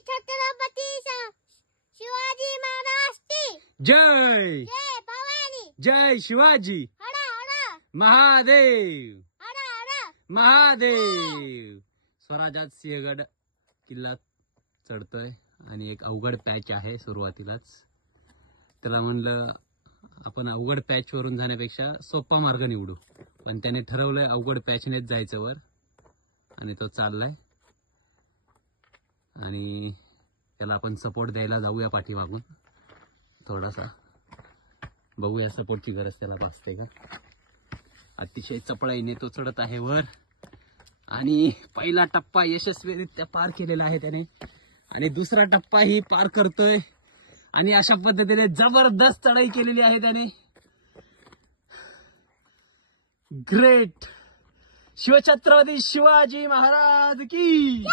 छत्रपती शिवाजी महाराज की जय जय भवानी जय शिवाजी हरा हरा महादेव हरा हरा महादेव. स्वराज आज सिंहगड किल्ला चढतोय आणि एक अवघड पॅच आहे सुरुवातीलाच. त्याला म्हणलं आपण अवघड पॅच वरून जाण्यापेक्षा सोपा मार्ग निवडू, पण त्याने ठरवलंय अवघड पॅचनेच जायचं वर आणि तो चाललाय. आणि त्याला आपण सपोर्ट द्यायला जाऊया पाठीमागून थोडासा, बघूया सपोर्टची गरज त्याला भासते का. अतिशय चपळाईने तो चढत आहे वर आणि पहिला टप्पा यशस्वीरित्या पार केलेला आहे त्याने आणि दुसरा टप्पा ही पार करतोय आणि अशा पद्धतीने जबरदस्त चढाई केलेली आहे त्याने. ग्रेट. शिवछत्रपती शिवाजी महाराज की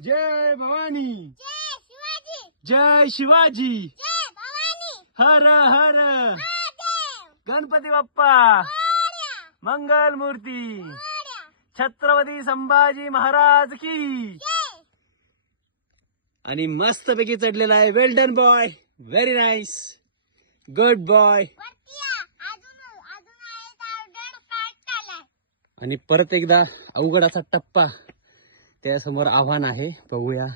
जय भवानी जय शिवाजी जय शिवाजी जय भवानी हर हर महादेव गणपती बाप्पा मोरया मंगल मूर्ती मोरया छत्रपती संभाजी महाराज की. जय आणि मस्तपैकी चढलेला आहे. Well done boy, very nice, good boy. वरतीया अजून आहे तर काढताला आणि परत एकदा अवघड असा टप्पा त्यासमोर आव्हान आहे. बघूया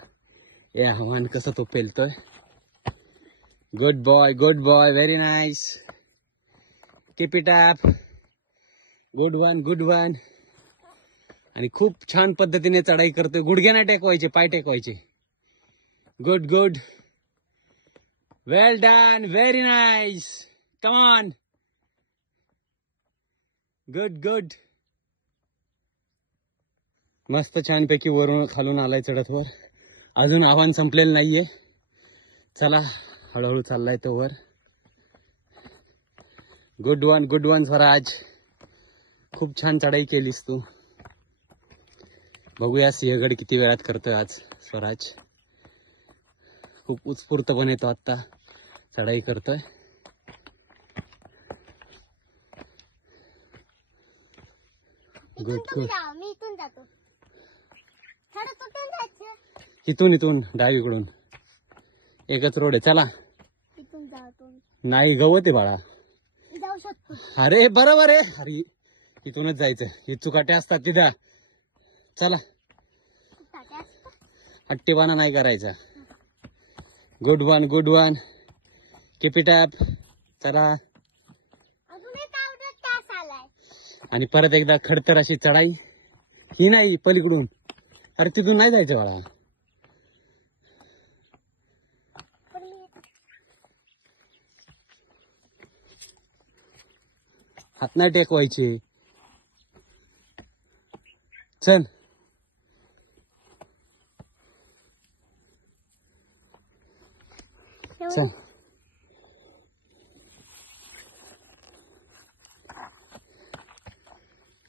हे आव्हान कसं तो पेलतोय. Good boy, very nice, keep it up, good one good one. आणि खूप छान पद्धतीने चढाई करतोय. गुडघे नाही टेकवायचे, पाय टेकवायचे. Good good, well done, very nice, come on, good good. मस्त छानपैकी वरून खालून आलाय चढत वर. अजून आव्हान संपलेलं नाहीये. चला हळूहळू चाललाय तो वर. गुड वन स्वराज, खूप छान चढाई केलीस तू. बघूया सिंहगड किती वेळात करतोय आज स्वराज. खूप उत्स्फूर्तपणे तो आता चढाई करतोय. Good good. मी इथून जातो थोडं कुठून जायचं इथून डावीकडून एकच रोड आहे. चला. इथून जातो नाही गवत आहे बाळा. जाऊ शकतो अरे बरोबर आहे. अरे इथूनच जायचं. ही चुकाटे असतात तिथं. चला, हट्टीपणा नाही करायचा. Good one, keep it up. चला. अजून एक आवडत तास आलाय आणि परत एकदा खडतर अशी चढाई. ही नाही पलीकडून. अरे तिथून नाही जायचं बाळा. पण मी हात नाही टेकवायचे. चल. चल.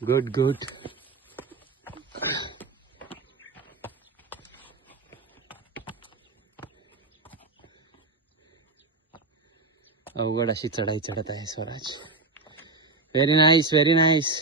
Good good. अवघड अशी चढाई चढत आहे Swaraj. Very nice, very nice.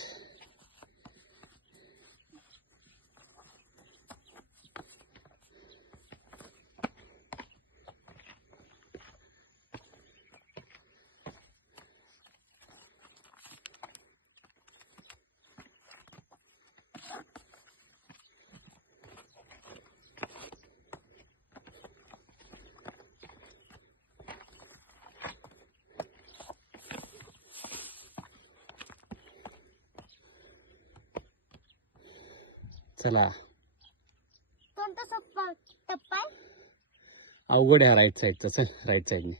चला. कोणता सोपा टप्पा आहे अवघड आहे राईट साईडचा. चल राईट साईडने.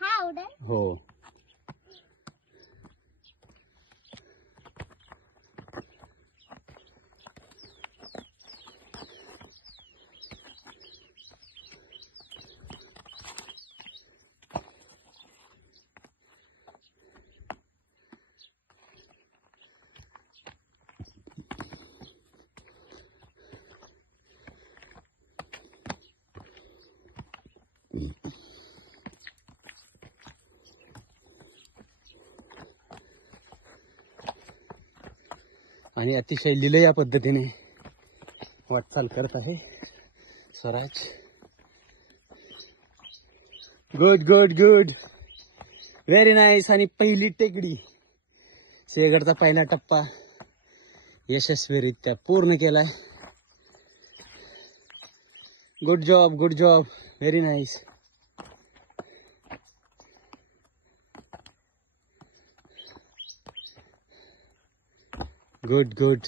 हा आवडेल हो. आणि अतिशय लिलया पद्धतीने वाटचाल करत आहे Swaraj. Good good good, very nice. आणि पहिली टेकडी, सिंहगडचा पहिला टप्पा यशस्वीरित्या पूर्ण केलाय. Good job, good job, very nice. Good good.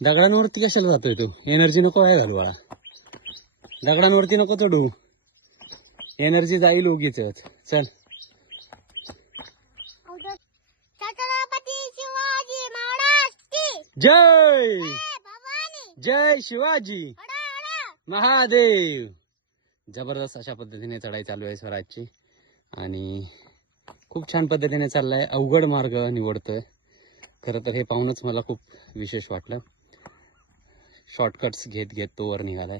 दगडांवरती कशाला जातोय तू? एनर्जी नको आहे घालू बाळा, दगडांवरती नको चढू, एनर्जी जाईल उगीच. चल. छत्रपती शिवाजी महाराज की जय, भवानी. जय शिवाजी महादेव. जबरदस्त अशा पद्धतीने चढाई चालू आहे स्वराजची आणि खूप छान पद्धतीने चाललाय. अवघड मार्ग निवडतोय. खरं तर हे पाहूनच मला खूप विशेष वाटलं. शॉर्टकट्स घेत घेत तो वर निघालाय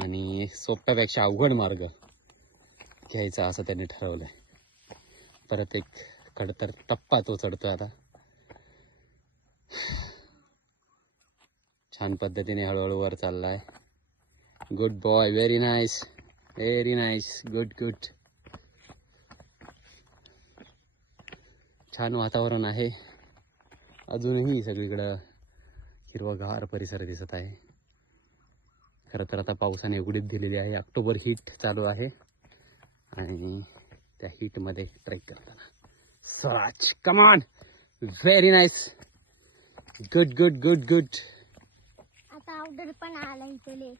आणि सोप्यापेक्षा अवघड मार्ग घ्यायचा असं त्यांनी ठरवलंय. परत एक खडतर टप्पा तो चढतोय आता. छान पद्धतीने हळूहळू वर चाललाय. Good boy, very nice, very nice, good good. छान वातावरण आहे. अजूनही सगळीकडं हिरवगार परिसर दिसत आहे. खरं तर आता पावसाने उघडीप दिलेली आहे. ऑक्टोबर हीट चालू आहे आणि त्या हीटमध्ये ट्रेक करताना स्वराज, कमान, very nice, good good good good. आता ऑर्डर पण आला इथे.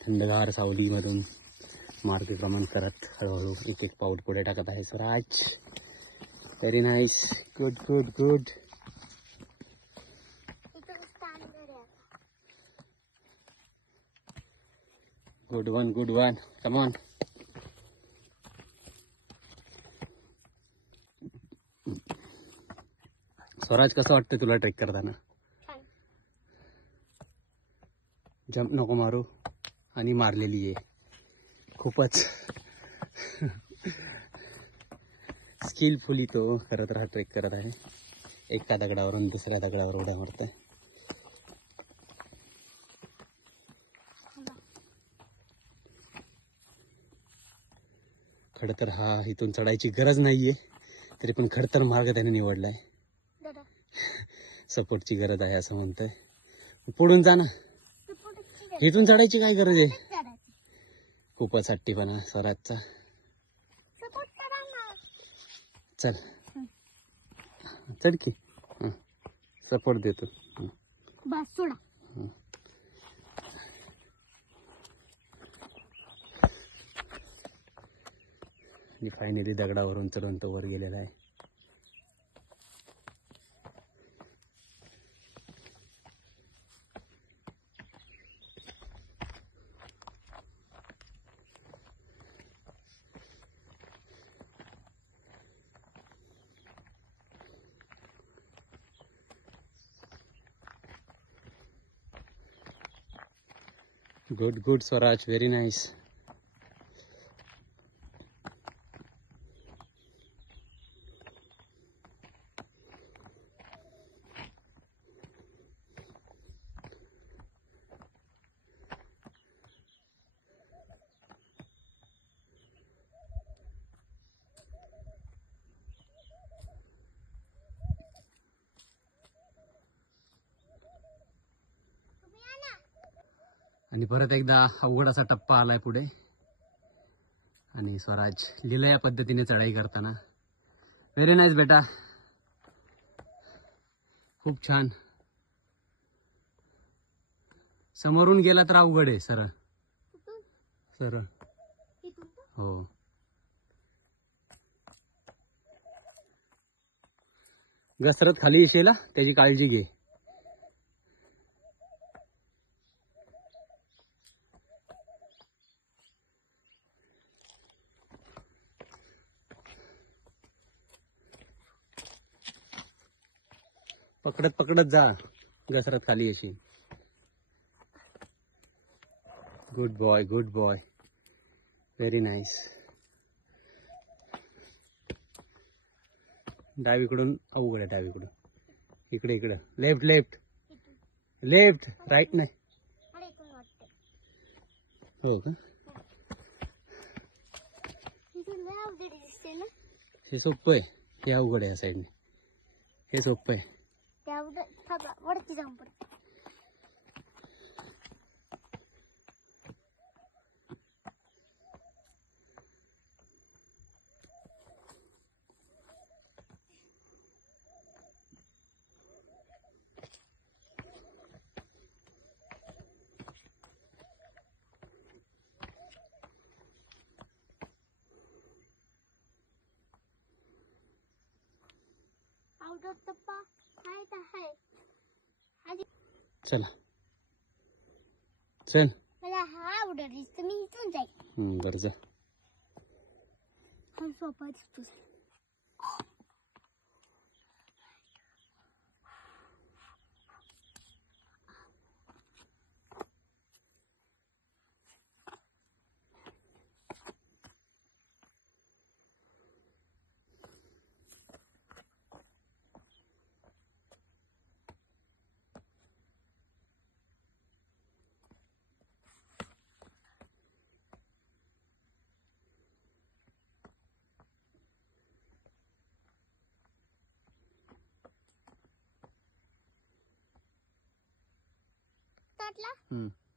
थंडगार सावलीमधून मार्गक्रमण करत हळूहळू एक एक पाऊल पुढे टाकत आहे Swaraj. Very nice, good good good. Good one, good one, come on. Swaraj, कसं वाटतं तुला ट्रेक करताना? जंप नको मारू. आणि मारलेली आहे खूपच स्किलफुली तो खरं तर हा ट्रेक करत आहे. एका दगडावरून दुसऱ्या दगडावर उड्या मारतोय. खडतर हा इथून चढायची गरज नाहीये, तरी पण खडतर मार्ग त्याने निवडलाय. सपोर्टची गरज आहे असं म्हणतोय. पुढून जा ना, इथून चढायची काय गरज आहे? खूपच हट्टीपणा स्वराजचा. चल चढ की, सपोर्ट देतो. बस सोडा. फायनली दगडावरून चढून तो वर गेलेला आहे. Good good Swaraj, very nice. आणि परत एकदा अवघड असा टप्पा आलाय पुढे आणि स्वराज लिहिलं पद्धतीने चढाई करताना. व्हेरी नाईस बेटा, खूप छान. समोरून गेला तर अवघड आहे. सरळ सरळ, हो. घसरत खाली येशील, त्याची काळजी घे. पकडत पकडत जा, घसरत खाली येशील. Good boy, good boy, very nice. डावीकडून अवघड आहे, डावीकडून. इकडे इकडे, लेफ्ट लेफ्ट. लेफ्ट राईट नाही. अरे इथून वाटते हो का? इथून लय अवघड दिसते ना. हे सोपं आहे. हे अवघड आहे या साईडने. हे सोपं आहे. त्या अवघड वरती जाऊन पडते. अवघड टप्पा हाय तर हाय. चला चल. मला हा अवघड दिसतो. मी इथून जाईल. बरं जा. हा सोपा दिसतो.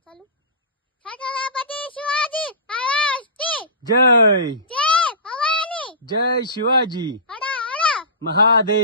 चालू. छत्रपती शिवाजी महाराज. जय जय भवानी. जय शिवाजी हडा हडा महादेव.